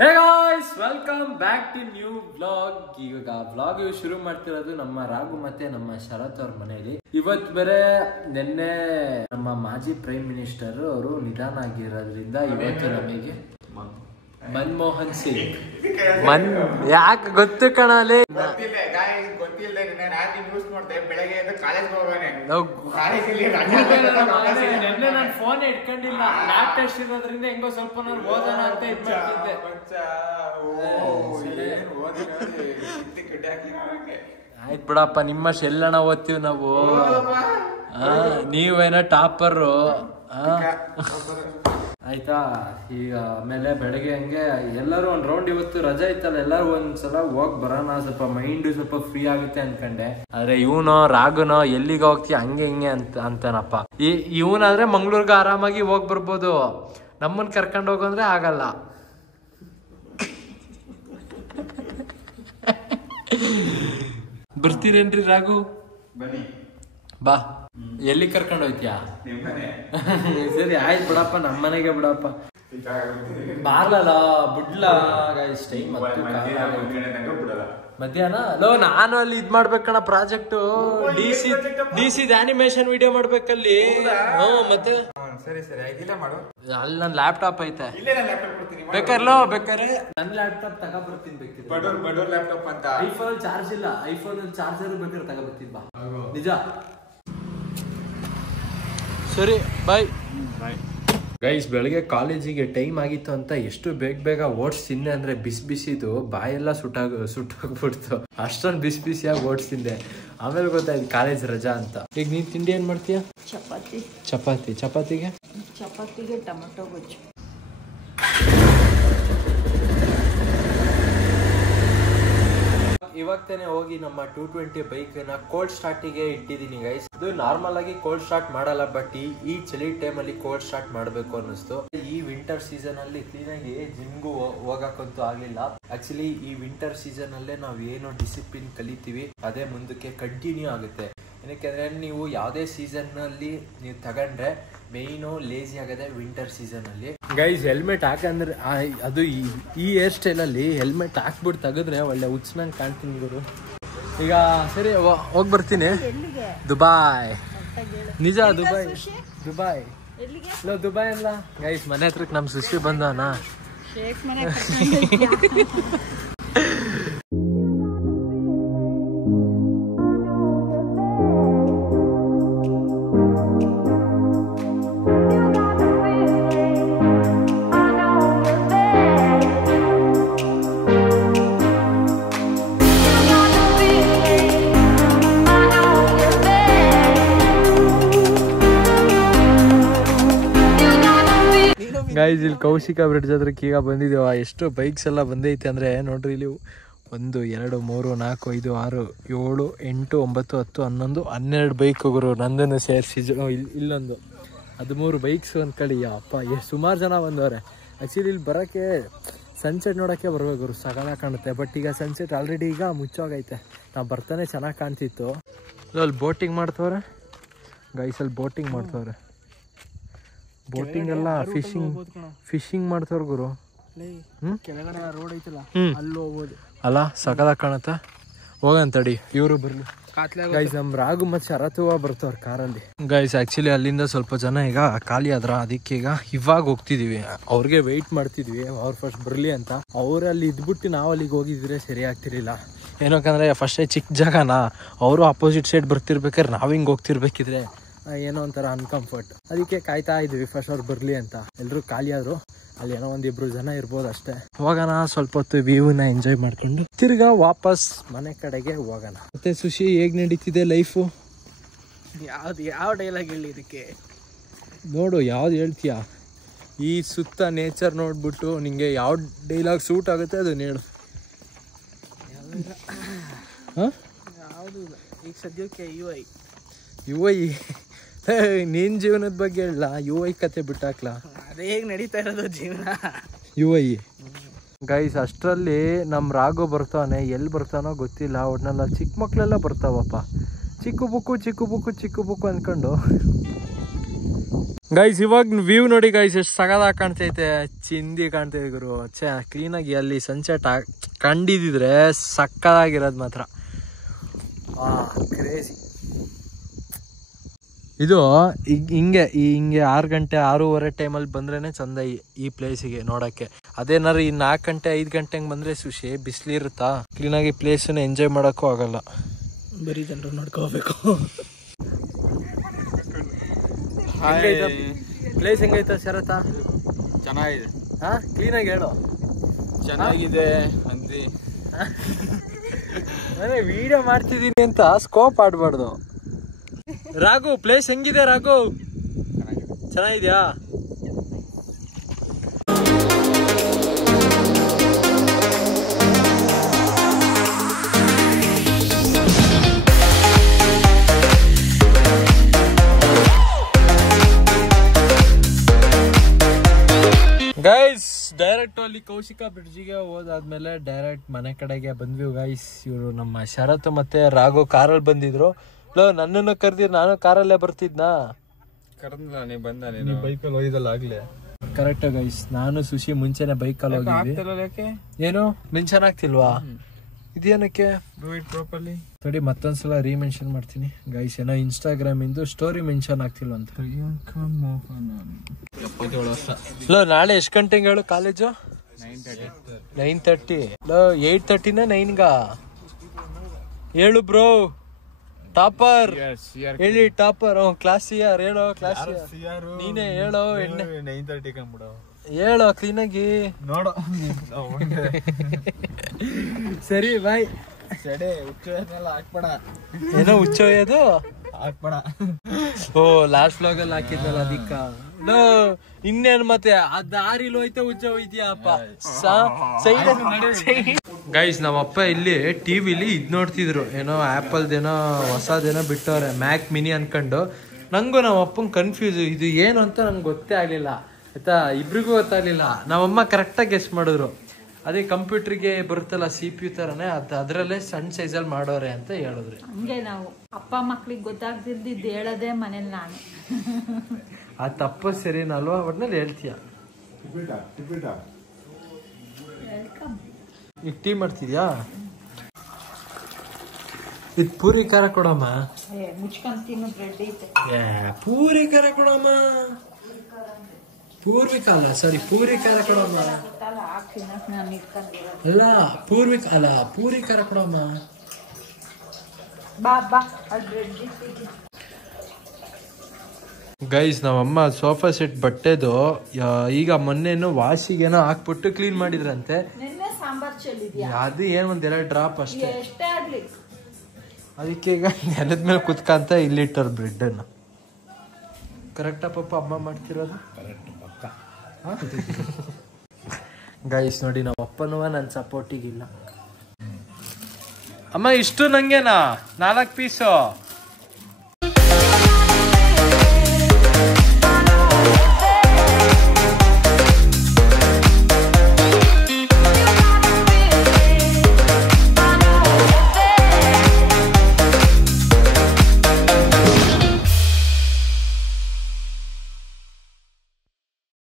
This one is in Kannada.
Hey guys, welcome back to new vlog. ಈಗ ವ್ಲಾಗ್ ಶುರು ಮಾಡ್ತಿರೋದು ನಮ್ಮ ರಾಘು ಮತ್ತೆ ನಮ್ಮ ಶರತ್ ಅವ್ರ ಮನೆಯಲ್ಲಿ. ಇವತ್ತು ಬೇರೆ ನಿನ್ನೆ ನಮ್ಮ ಮಾಜಿ ಪ್ರೈಮ್ ಮಿನಿಸ್ಟರ್ ಅವರು ನಿಧನ ಆಗಿರೋದ್ರಿಂದ ಇವತ್ತು ನಮಗೆ ಮನಮೋಹನ್ ಸಿಂಗ್ ಯಾಕೆ ಗೊತ್ತು ಕಣಲೆ ನಿನ್ನೆ ನಾನು ಫೋನ್ ಇಟ್ಕೊಂಡಿಲ್ಲ. ಲ್ಯಾಬ್ ಟೆಸ್ಟ್ ಇರೋದ್ರಿಂದ ಹೆಂಗೋ ಸ್ವಲ್ಪ ನಾನು ಓದೋಣ ಅಂತ ಇದ್ ಮಾಡ್ತಿದ್ದೆ. ಆಯ್ತು ಬಿಡಪ್ಪ, ನಿಮ್ಮಷ್ಟು ಎಲ್ಲಣ ಓದ್ತೀವಿ ನಾವು. ನೀವೇನೋ ಟಾಪರು ಆಯ್ತಾ. ಈಗ ಆಮೇಲೆ ಬೆಳಗ್ಗೆ ಹಂಗೆ ಎಲ್ಲರೂ ಒಂದ್ ರೌಂಡ್, ಇವತ್ತು ರಜಾ ಇತ್ತಲ್ಲ, ಎಲ್ಲರೂ ಒಂದ್ಸಲ ಹೋಗ್ ಬರೋಣ, ಸ್ವಲ್ಪ ಮೈಂಡ್ ಸ್ವಲ್ಪ ಫ್ರೀ ಆಗುತ್ತೆ ಅನ್ಕಂಡೆ. ಆದ್ರೆ ಇವನೋ ರಾಘುನೋ ಎಲ್ಲಿಗೆ ಹೋಗ್ತೀಯ ಹಂಗೆ ಹಿಂಗೆ ಅಂತಾನಪ್ಪ. ಇವನಾದ್ರೆ ಮಂಗ್ಳೂರ್ಗೆ ಆರಾಮಾಗಿ ಹೋಗ್ ಬರ್ಬೋದು, ನಮ್ಮನ್ ಕರ್ಕೊಂಡು ಹೋಗಂದ್ರೆ ಆಗಲ್ಲ. ಬರ್ತೀರೇನ್ರಿ ರಾಘು? ಬನ್ನಿ ಬಾ. ಎಲ್ಲಿ ಕರ್ಕೊಂಡು ಹೋಯ್ತಿಯಾ? ಸರಿ ಆಯ್ತು ಬಿಡಪ್ಪ, ನಮ್ಮನೆಗೆ ಬಿಡಪ್ಪ. ಬಾರ್ಲಲ್ಲ ಬಿಡ್ಲ ಟೈಮ್ ಮಧ್ಯಾಹ್ನ. ಲೋ, ನಾನು ಅಲ್ಲಿ ಇದ್ ಮಾಡ್ಬೇಕಣ್ಣ, project D C animation video ಮಾಡ್ಬೇಕಲ್ಲಿ. ಮತ್ತೆ ಸರಿ ಸರಿ ಆಯ್ತಿಲ್ಲ ಮಾಡು. ಅಲ್ಲಿ ನನ್ ಲ್ಯಾಪ್ಟಾಪ್ ಐತೆ, ಬೇಕಾರ್ಲೋ ಬೇಕಾರೆ ನನ್ ಲ್ಯಾಪ್ಟಾಪ್ ತಗೊಬರ್ತೀನಿ. ಬೇಕಿದ್ರೆ ಬಡೋರ್ ಲ್ಯಾಪ್ಟಾಪ್ ಅಂತ. ಐಫೋನ್ ಚಾರ್ಜ್ ಇಲ್ಲ, ಐಫೋನ್ ಚಾರ್ಜರ್ ಬೇಕಾದ್ರೆ ತಗೊಬರ್ತೀನಿ ಬಾ. ನಿಜ. ಸರಿ ಬಾಯ್. ಗೈಸ್, ಬೆಳಗ್ಗೆ ಕಾಲೇಜಿಗೆ ಟೈಮ್ ಆಗಿತ್ತು ಅಂತ ಎಷ್ಟು ಬೇಗ ಓಡಿಸ್ತಿದ್ದೆ ಅಂದ್ರೆ ಬಿಸಿ ಬಿಸಿದು ಬಾಯೆಲ್ಲ ಸುಟ್ಟಾಗ್ಬಿಡ್ತು. ಅಷ್ಟೊಂದು ಬಿಸಿ ಬಿಸಿಯಾಗಿ ಓಡಿಸ್ತಿದ್ದೆ. ಆಮೇಲೆ ಗೊತ್ತಾಯ್ತು ಕಾಲೇಜ್ ರಜಾ ಅಂತ. ಈಗ ನೀನ್ ತಿಂಡಿ ಏನ್ ಮಾಡ್ತೀಯ? ಚಪಾತಿಗೆ ಟೊಮೆಟೊ ಗೊಜ್ಜು. ಇವಾಗ ತಾನೇ ಹೋಗಿ ನಮ್ಮ 220 ಬೈಕ್ ನ ಕೋಲ್ಡ್ ಸ್ಟಾರ್ಟಿಗೆ ಇಟ್ಟಿದ್ದೀನಿ ಗೈಸ್. ಇದು ನಾರ್ಮಲ್ ಆಗಿ ಕೋಲ್ಡ್ ಸ್ಟಾರ್ಟ್ ಮಾಡಲ್ಲ, ಬಟ್ ಈ ಚಳಿ ಟೈಮ್ ಅಲ್ಲಿ ಕೋಲ್ಡ್ ಸ್ಟಾರ್ಟ್ ಮಾಡಬೇಕು ಅನ್ನಿಸ್ತು. ಈ ವಿಂಟರ್ ಸೀಸನ್ ಅಲ್ಲಿ ಕ್ಲೀನ್ ಆಗಿ ಜಿಮ್ಗೂ ಹೋಗಕ್ಕಂತೂ ಆಗ್ಲಿಲ್ಲ. ಆಕ್ಚುಲಿ ಈ ವಿಂಟರ್ ಸೀಸನ್ ಅಲ್ಲೇ ನಾವ್ ಏನು ಡಿಸಿಪ್ಲಿನ್ ಕಲಿತೀವಿ ಅದೇ ಮುಂದಕ್ಕೆ ಕಂಟಿನ್ಯೂ ಆಗುತ್ತೆ. ಏನಕ್ಕೆ ನೀವು ಯಾವುದೇ ಸೀಸನ್ ಅಲ್ಲಿ ನೀವು ತಗೊಂಡ್ರೆ ಮೇಯ್ನು ಲೇಜಿ ಆಗದೆ ವಿಂಟರ್ ಸೀಸನ್ ಅಲ್ಲಿ. ಗೈಸ್, ಹೆಲ್ಮೆಟ್ ಹಾಕಂದ್ರೆ ಅದು ಈ ಹೇರ್ ಸ್ಟೈಲ್ ಅಲ್ಲಿ ಹೆಲ್ಮೆಟ್ ಹಾಕ್ಬಿಟ್ಟು ತೆಗೆದ್ರೆ ಒಳ್ಳೆ ಹುಚ್ಚನಂಗೆ ಕಾಣ್ತೀನಿ ಗುರು. ಈಗ ಸರಿ ಹೋಗಿ ಬರ್ತೀನಿ. ದುಬಾಯ್. ನಿಜ, ದುಬಾಯ್ ಇಲ್ಲ ದುಬಾಯ್ ಅಲ್ಲ ಗೈಸ್. ಮನೆ ಹತ್ರಕ್ಕೆ ನಮ್ ಸುಶಿ ಬಂದವನ. ಗೈಸ್, ಇಲ್ಲಿ ಕೌಶಿಕ ಬ್ರಿಡ್ಜ್ ಹತ್ರಕ್ಕೆ ಈಗ ಬಂದಿದ್ದೇವ. ಎಷ್ಟು ಬೈಕ್ಸ್ ಎಲ್ಲ ಬಂದೈತೆ ಅಂದ್ರೆ ನೋಡ್ರಿ, ಇಲ್ಲಿ 1 2 3 4 5 6 7 8 9 10 11 12 ಬೈಕ್ ಹೋಗೋರು, ನಂದನ್ನು ಸೇರಿಸಿ ಇಲ್ಲೊಂದು 13 ಬೈಕ್ಸ್ ಅಂದ್ಕೊಳ್ಳಿ. ಅಪ್ಪ ಎಷ್ಟು ಸುಮಾರು ಜನ ಬಂದವ್ರೆ. ಆ್ಯಕ್ಚುಲಿ ಇಲ್ಲಿ ಬರೋಕ್ಕೆ ಸನ್ಸೆಟ್ ನೋಡೋಕ್ಕೆ ಬರ್ಬೇಕು, ಸಗಲ ಕಾಣುತ್ತೆ. ಬಟ್ ಈಗ ಸನ್ಸೆಟ್ ಆಲ್ರೆಡಿ ಈಗ ಮುಚ್ಚೋಗೈತೆ. ನಾವು ಬರ್ತಾನೆ ಚೆನ್ನಾಗಿ ಕಾಣ್ತಿತ್ತು. ಅಲ್ಲಿ ಬೋಟಿಂಗ್ ಮಾಡ್ತವ್ರೆ ಗೈಸ್, ಅಲ್ಲಿ ಬೋಟಿಂಗ್ ಮಾಡ್ತವ್ರೆ. ಬೋಟಿಂಗ್ ಎಲ್ಲ ಫಿಶಿಂಗ್ ಮಾಡ್ತವ್ರ ಗುರು. ಕೆಳಗಡೆ ರೋಡ್ ಐತಲ್ಲ, ಅಲ್ಲಿ ಹೋಗ್ಬೋದು ಅಲ್ಲ, ಸಕಲ ಕಾಣುತ್ತ. ಹೋಗಂತಡಿ, ಇವರು ಬರ್ಲಿ. ಗೈಸ್, ನಮ್ ರಾಘು ಮತ್ತೆ ಶರತ್ ಬರ್ತವ್ರ ಕಾರಲ್ಲಿ. ಗೈಸ್, ಆಕ್ಚುಲಿ ಅಲ್ಲಿಂದ ಸ್ವಲ್ಪ ಜನ ಈಗ ಖಾಲಿ ಆದ್ರ, ಅದಕ್ಕೆ ಇವಾಗ ಹೋಗ್ತಿದೀವಿ. ಅವ್ರಿಗೆ ವೆಯ್ಟ್ ಮಾಡ್ತಿದ್ವಿ, ಅವ್ರು ಫಸ್ಟ್ ಬರ್ಲಿ ಅಂತ. ಅವ್ರಲ್ಲಿ ಇದ್ಬಿಟ್ಟು ನಾವು ಅಲ್ಲಿಗೆ ಹೋಗಿದ್ರೆ ಸರಿ ಆಗ್ತಿರ್ಲಿಲ್ಲ. ಏನಕ್ಕಂದ್ರೆ ಫಸ್ಟೇ ಚಿಕ್ಕ ಜಾಗನ, ಅವರು ಅಪೋಸಿಟ್ ಸೈಡ್ ಬರ್ತಿರ್ಬೇಕಾದ್ರೆ ನಾವ್ ಹಿಂಗ್ ಹೋಗ್ತಿರ್ಬೇಕಿದ್ರೆ ಏನೋ ಒಂಥರ ಅನ್ಕಂಫರ್ಟ್. ಅದಕ್ಕೆ ಕಾಯ್ತಾ ಇದ್ವಿ ಫಸ್ಟ್ ಅವ್ರು ಬರ್ಲಿ ಅಂತ. ಎಲ್ರು ಖಾಲಿ ಆದ್ರು. ಅಲ್ಲಿ ಏನೋ 1-2 ಜನ ಇರ್ಬೋದು ಅಷ್ಟೇ. ಹೋಗೋಣ, ಸ್ವಲ್ಪ ಹೊತ್ತು ವ್ಯೂನ ಎಂಜಾಯ್ ಮಾಡ್ಕೊಂಡು ತಿರ್ಗಾ ವಾಪಸ್ ಮನೆ ಕಡೆಗೆ ಹೋಗೋಣ. ಮತ್ತೆ ಸುಶಿ, ಹೇಗ್ ನಡೀತಿದೆ ಲೈಫು? ಯಾವ ಡೈಲಾಗ್ ಹೇಳಿ ಇದಕ್ಕೆ? ನೋಡು, ಯಾವ್ದು ಹೇಳ್ತೀಯ? ಈ ಸುತ್ತ ನೇಚರ್ ನೋಡ್ಬಿಟ್ಟು ನಿಂಗೆ ಯಾವ ಡೈಲಾಗ್ ಸೂಟ್ ಆಗುತ್ತೆ ಅದನ್ನ ಹೇಳು. ಯಾವುದು ಈಗ ಸದ್ಯಕ್ಕೆ ಯು ಐ ನೀನ್ ಜೀವನದ ಬಗ್ಗೆ ಹೇಳ. ಯು ಐ ಕತೆ ಬಿಟ್ಟಾಕ್ಲಾ? ಅದೇ ಹೇಗೆ ನಡೀತಾ ಇರೋದು ಜೀವನ. ಯು ಐ ಗೈಸ್, ಅಷ್ಟರಲ್ಲಿ ನಮ್ ರಾಘು ಬರ್ತಾನೆ. ಎಲ್ಲಿ ಬರ್ತಾನೋ ಗೊತ್ತಿಲ್ಲ. ಒಟ್ನೆಲ್ಲ ಚಿಕ್ಕ ಮಕ್ಳೆಲ್ಲ ಬರ್ತಾವಪ್ಪ. ಚಿಕ್ಕ ಬುಕ್ಕು ಅನ್ಕೊಂಡು ಗೈಸ್ ಇವಾಗ ವ್ಯೂ ನೋಡಿ ಗೈಸ್ ಎಷ್ಟು ಸಗದಾಗಿ ಕಾಣ್ತೈತೆ, ಚಿಂದಿ ಕಾಣ್ತೈತೆ ಗುರು. ಕ್ಲೀನಾಗಿ ಅಲ್ಲಿ ಸನ್ಸೆಟ್ ಕಂಡಿದ್ರೆ ಸಕ್ಕದಾಗಿರೋದು ಮಾತ್ರ. ಕ್ರೇಜಿ. ಇದು ಹಿಂಗೆ 6 ಗಂಟೆ 6:15 ಟೈಮಲ್ಲಿ ಬಂದ್ರೇನೆ ಚಂದ ಈ ಪ್ಲೇಸಿಗೆ ನೋಡಕ್ಕೆ. ಅದೇನಾರು ಈ 4 ಗಂಟೆ 5 ಗಂಟೆಗೆ ಬಂದ್ರೆ ಸುಶಿ ಬಿಸಿಲಿರುತ್ತಾ, ಕ್ಲೀನಾಗಿ ಪ್ಲೇಸನ್ನ ಎಂಜಾಯ್ ಮಾಡೋಕ್ಕೂ ಆಗಲ್ಲ, ಬರೀ ಜನರು ನೋಡ್ಕೋಬೇಕು. ಪ್ಲೇಸ್ ಹೆಂಗೈತ ಶರತ? ಚೆನ್ನಾಗಿದೆ. ಹಾ, ಕ್ಲೀನಾಗಿ ಹೇಳು. ಚೆನ್ನಾಗಿದೆ ಅಂದಿ. ನಾನೇ ವಿಡಿಯೋ ಮಾಡ್ತಿದ್ದೀನಿ ಅಂತ ಸ್ಕೋಪ್ ಆಡ್ಬಾರ್ದು. ರಾಘು, ಪ್ಲೇಸ್ ಹೆಂಗಿದೆ ರಾಘು? ಚೆನ್ನಾಗಿದ್ಯಾ? ಗೈಸ್ ಡೈರೆಕ್ಟ್ ಅಲ್ಲಿ ಕೌಶಿಕ ಬ್ರಿಡ್ಜಿಗೆ ಹೋದಾದ್ಮೇಲೆ ಡೈರೆಕ್ಟ್ ಮನೆ ಕಡೆಗೆ ಬಂದ್ವಿ ಗೈಸ್. ಇವರು ನಮ್ಮ ಶರತ್ ಮತ್ತೆ ರಾಘು ಕಾರಲ್ಲಿ ಬಂದಿದ್ರು. ನನ್ನನ್ನು ಕರ್ದಿರ್, ನಾನು ಕಾರಲ್ಲೇ ಬರ್ತಿದ್ನಾ. ಕರೆದ್ಲ ನೀ ಬಂದ, ನೀನು ಬೈಕಲ್ಲಿ ಹೋಗಿದ್ದಲ್ಲ ಆಗ್ಲೇ. ಕರೆಕ್ಟ್ ಗೈಸ್, ನಾನು ಸುಶಿ ಮುಂಚೆನೆ ಬೈಕಲ್ಲಿ ಹೋಗಿದ್ವಿ. ಏನು ಮೆನ್ಷನ್ ಆಗ್ತಿಲ್ವಾ? ಇದೇನಕ್ಕೆ ಪ್ರಾಪರ್ಲಿ ನೋಡಿ, ಮತ್ತೊಂದ್ಸಲ ರೀಮೆನ್ಷನ್ ಮಾಡ್ತೀನಿ ಗೈಸ್. ಏನೋ ಇನ್ಸ್ಟಾಗ್ರಾಮ್ ಇಂದು ಸ್ಟೋರಿ ಮೆನ್ಷನ್ ಆಗ್ತಿಲ್ವ ಅಂತ. ನಾಳೆ ಎಷ್ಟು ಗಂಟೆಗೆ ಹೇಳು ಕಾಲೇಜು? 9:30. 8:30 9ಗ ಹೇಳು ಬ್ರೋ. ಟಾಪರ್ ಹೇಳಿ, ಟಾಪರ್ ಕ್ಲಾಸ್ ಇಯರ್ ಹೇಳೋ. ಕ್ಲಾಸ್ ಇಯರ್ ನೀನೇ ಹೇಳೋ. 9:30 ಕಂಬಿಡೋ ಹೇಳೋ ಕ್ಲೀನಾಗಿ ನೋಡು. ಸರಿ ಬಾಯ್. ಹಾಕ್ಬೇಡ, ಏನೋ ಹುಚ್ಚೋಯೋದು ಹಾಕ್ಬೇಡ. ಓ ಲಾಸ್ಟ್ ವ್ಲಾಗ್ ಅಲ್ಲಿ ಹಾಕಿದ್ನಲ್ಲ ಅದಕ್ಕ. ಇನ್ನೇನು ಮತ್ತೆ ಆ ದಾರಿಲಿ ಹೋಯ್ತಾ ಹುಚ್ಚ ಹೋಯ್ತಿಯಪ್ಪ. ಗೈಸ್ ನಮ್ಮಪ್ಪ ಇಲ್ಲಿ ಟಿವಿಲಿ ಇದ್ ನೋಡ್ತಿದ್ರು, ಏನೋ ಆಪಲ್ದೇನೋ ಹೊಸದೇನೋ ಬಿಟ್ಟವ್ರೆ, ಮ್ಯಾಕ್ ಮಿನಿ ಅನ್ಕೊಂಡು. ನಂಗೂ ನಮ್ಮ ಅಪ್ಪಂಗೆ ಕನ್ಫ್ಯೂಸ್, ಇದು ಏನು ಅಂತ ನಂಗೆ ಗೊತ್ತೇ ಆಗ್ಲಿಲ್ಲ ಆಯ್ತಾ, ಇಬ್ರಿಗೂ ಗೊತ್ತಾಗ್ಲಿಲ್ಲ. ನಮ್ಮಮ್ಮ ಕರೆಕ್ಟಾಗಿ ಗೆಸ್ ಮಾಡಿದ್ರು. ಅದೇ ಕಂಪ್ಯೂಟರ್ಗೆ ಬರುತ್ತಲ್ಲ CPU ತರನೇ, ಅದರಲ್ಲೇ ಸಣ್ಣ ಸೈಜಲ್ಲಿ ಮಾಡೋರೆ ಅಂತ ಹೇಳಿದ್ರು. ಹಂಗೆ ನಾವು ಅಪ್ಪ ಮಕ್ಳಿಗೆ ಗೊತ್ತಾಗ್ತಿದ್ದು ಹೇಳೋದೇ ಮನೇಲಿ ನಾನು. ಆ ತಪ್ಪ ಸರಿನಲ್ವಾ? ಒಟ್ನಲ್ಲಿ ಹೇಳ್ತೀಯ. ಈಗ ಟೀ ಮಾಡ್ತಿದ್ಯಾ? ಇದು ಪೂರಿ ಖಾರ ಕೊಡಮ್ಮ. ಮುಚ್ಕೊಂತೀನಿ ಬ್ರೆಡ್ ಐತೆ. ಪೂರಿ ಖಾರ ಕೊಡಮ್ಮ. ಪೂರ್ವಿಕ ಅಲ್ಲ, ಸಾರಿ ಪೂರಿ ಖಾರ ಕೊಡಮ್ಮ. ಅಲ್ಲ ಪೂರ್ವಿಕ ಅಲ್ಲ, ಪೂರಿ ಖಾರ ಕೊಡಮ್ಮ. ಗೈಸ್ ನಮ್ಮಮ್ಮ ಸೋಫಾ ಸೆಟ್ ಬಟ್ಟೆದು ಈಗ ಮೊನ್ನೆನು ವಾಶಿಗೇನೋ ಹಾಕ್ಬಿಟ್ಟು ಕ್ಲೀನ್ ಮಾಡಿದ್ರಂತೆ. ಅದು ಏನ್ ಒಂದೆರಡು ಡ್ರಾಪ್ ಅಷ್ಟೇ. ಅದಕ್ಕೆ ಈಗ ನೆಲದ ಮೇಲೆ ಕುತ್ಕಂತ ಇಲ್ಲಿಟ್ಟಾರ ಬ್ರೆಡ್ ಅನ್ನು. ಕರೆಕ್ಟಾ ಪಪ್ಪ ಅಮ್ಮ ಮಾಡ್ತಿರೋದು? ಗೈಸ್ ನೋಡಿ, ನಮ್ಮ ಅಪ್ಪನೂ ನನ್ನ ಸಪೋರ್ಟಿಗಿಲ್ಲ. ಅಮ್ಮ ಇಷ್ಟು ನಂಗೆನಾ 4 ಪೀಸು?